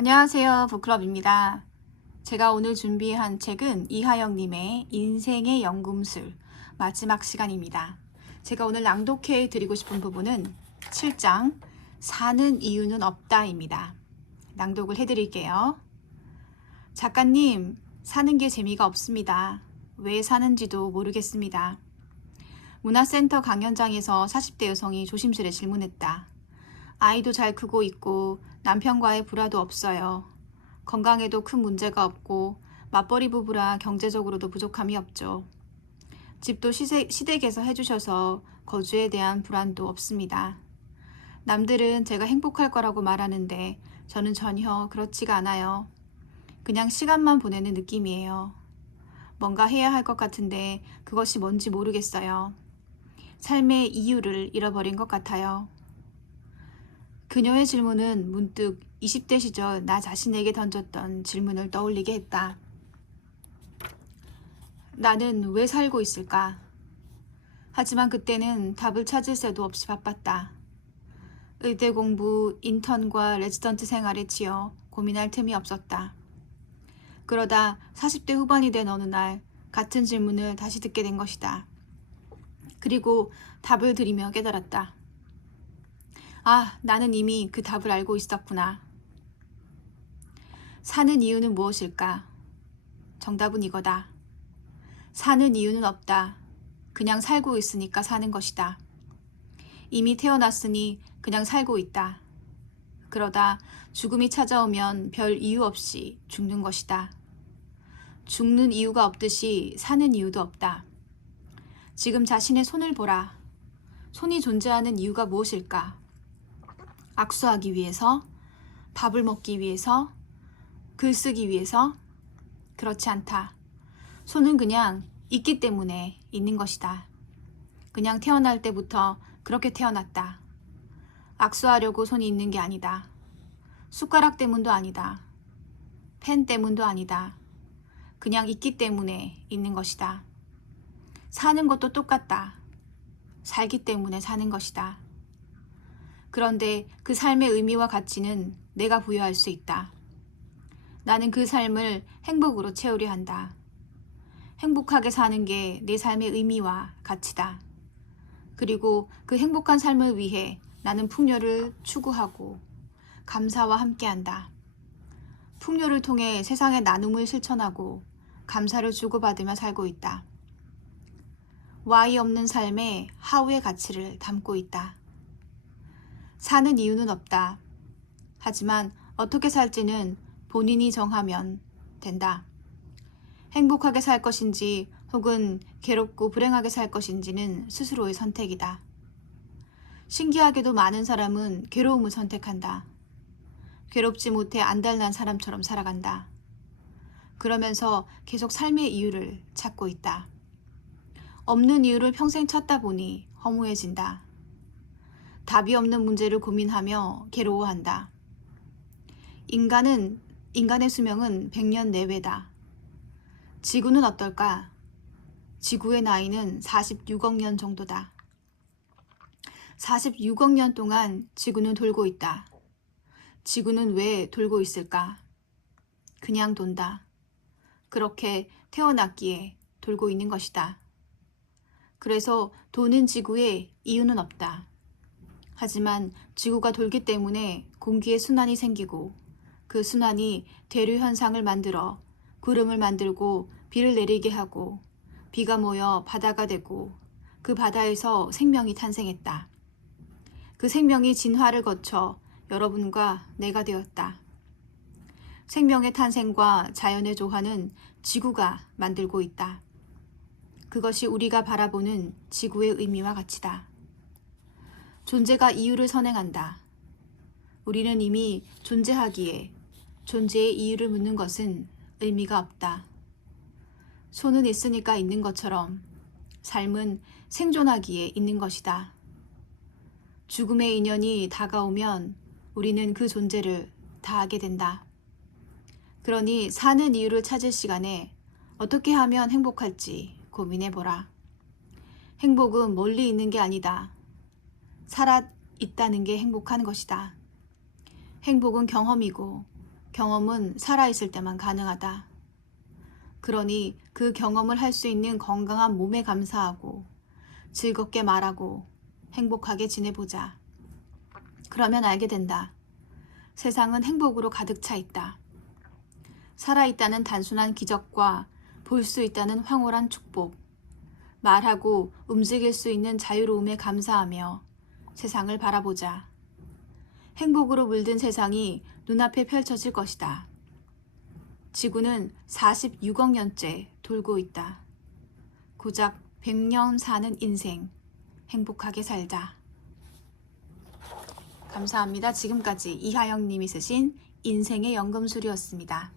안녕하세요. 북클럽입니다. 제가 오늘 준비한 책은 이하영님의 인생의 연금술 마지막 시간입니다. 제가 오늘 낭독해 드리고 싶은 부분은 7장 사는 이유는 없다입니다. 낭독을 해드릴게요. 작가님, 사는 게 재미가 없습니다. 왜 사는지도 모르겠습니다. 문화센터 강연장에서 40대 여성이 조심스레 질문했다. 아이도 잘 크고 있고 남편과의 불화도 없어요. 건강에도 큰 문제가 없고 맞벌이 부부라 경제적으로도 부족함이 없죠. 집도 시댁에서 해주셔서 거주에 대한 불안도 없습니다. 남들은 제가 행복할 거라고 말하는데 저는 전혀 그렇지가 않아요. 그냥 시간만 보내는 느낌이에요. 뭔가 해야 할 것 같은데 그것이 뭔지 모르겠어요. 삶의 이유를 잃어버린 것 같아요. 그녀의 질문은 문득 20대 시절 나 자신에게 던졌던 질문을 떠올리게 했다. 나는 왜 살고 있을까? 하지만 그때는 답을 찾을 새도 없이 바빴다. 의대 공부, 인턴과 레지던트 생활에 치여 고민할 틈이 없었다. 그러다 40대 후반이 된 어느 날 같은 질문을 다시 듣게 된 것이다. 그리고 답을 들이며 깨달았다. 아, 나는 이미 그 답을 알고 있었구나. 사는 이유는 무엇일까? 정답은 이거다. 사는 이유는 없다. 그냥 살고 있으니까 사는 것이다. 이미 태어났으니 그냥 살고 있다. 그러다 죽음이 찾아오면 별 이유 없이 죽는 것이다. 죽는 이유가 없듯이 사는 이유도 없다. 지금 자신의 손을 보라. 손이 존재하는 이유가 무엇일까? 악수하기 위해서? 밥을 먹기 위해서? 글 쓰기 위해서? 그렇지 않다. 손은 그냥 있기 때문에 있는 것이다. 그냥 태어날 때부터 그렇게 태어났다. 악수하려고 손이 있는 게 아니다. 숟가락 때문도 아니다. 펜 때문도 아니다. 그냥 있기 때문에 있는 것이다. 사는 것도 똑같다. 살기 때문에 사는 것이다. 그런데 그 삶의 의미와 가치는 내가 부여할 수 있다. 나는 그 삶을 행복으로 채우려 한다. 행복하게 사는 게 내 삶의 의미와 가치다. 그리고 그 행복한 삶을 위해 나는 풍요를 추구하고 감사와 함께한다. 풍요를 통해 세상의 나눔을 실천하고 감사를 주고받으며 살고 있다. Y 없는 삶에 하우의 가치를 담고 있다. 사는 이유는 없다. 하지만 어떻게 살지는 본인이 정하면 된다. 행복하게 살 것인지 혹은 괴롭고 불행하게 살 것인지는 스스로의 선택이다. 신기하게도 많은 사람은 괴로움을 선택한다. 괴롭지 못해 안달난 사람처럼 살아간다. 그러면서 계속 삶의 이유를 찾고 있다. 없는 이유를 평생 찾다 보니 허무해진다. 답이 없는 문제를 고민하며 괴로워한다. 인간의 수명은 100년 내외다. 지구는 어떨까? 지구의 나이는 46억 년 정도다. 46억 년 동안 지구는 돌고 있다. 지구는 왜 돌고 있을까? 그냥 돈다. 그렇게 태어났기에 돌고 있는 것이다. 그래서 도는 지구에 이유는 없다. 하지만 지구가 돌기 때문에 공기에 순환이 생기고 그 순환이 대류 현상을 만들어 구름을 만들고 비를 내리게 하고 비가 모여 바다가 되고 그 바다에서 생명이 탄생했다. 그 생명이 진화를 거쳐 여러분과 내가 되었다. 생명의 탄생과 자연의 조화는 지구가 만들고 있다. 그것이 우리가 바라보는 지구의 의미와 가치다. 존재가 이유를 선행한다. 우리는 이미 존재하기에 존재의 이유를 묻는 것은 의미가 없다. 손은 있으니까 있는 것처럼 삶은 생존하기에 있는 것이다. 죽음의 인연이 다가오면 우리는 그 존재를 다하게 된다. 그러니 사는 이유를 찾을 시간에 어떻게 하면 행복할지 고민해보라. 행복은 멀리 있는 게 아니다. 살아 있다는 게 행복한 것이다. 행복은 경험이고 경험은 살아있을 때만 가능하다. 그러니 그 경험을 할 수 있는 건강한 몸에 감사하고 즐겁게 말하고 행복하게 지내보자. 그러면 알게 된다. 세상은 행복으로 가득 차 있다. 살아있다는 단순한 기적과 볼 수 있다는 황홀한 축복, 말하고 움직일 수 있는 자유로움에 감사하며 세상을 바라보자. 행복으로 물든 세상이 눈앞에 펼쳐질 것이다. 지구는 46억 년째 돌고 있다. 고작 100년 사는 인생, 행복하게 살자. 감사합니다. 지금까지 이하영님이 쓰신 인생의 연금술이었습니다.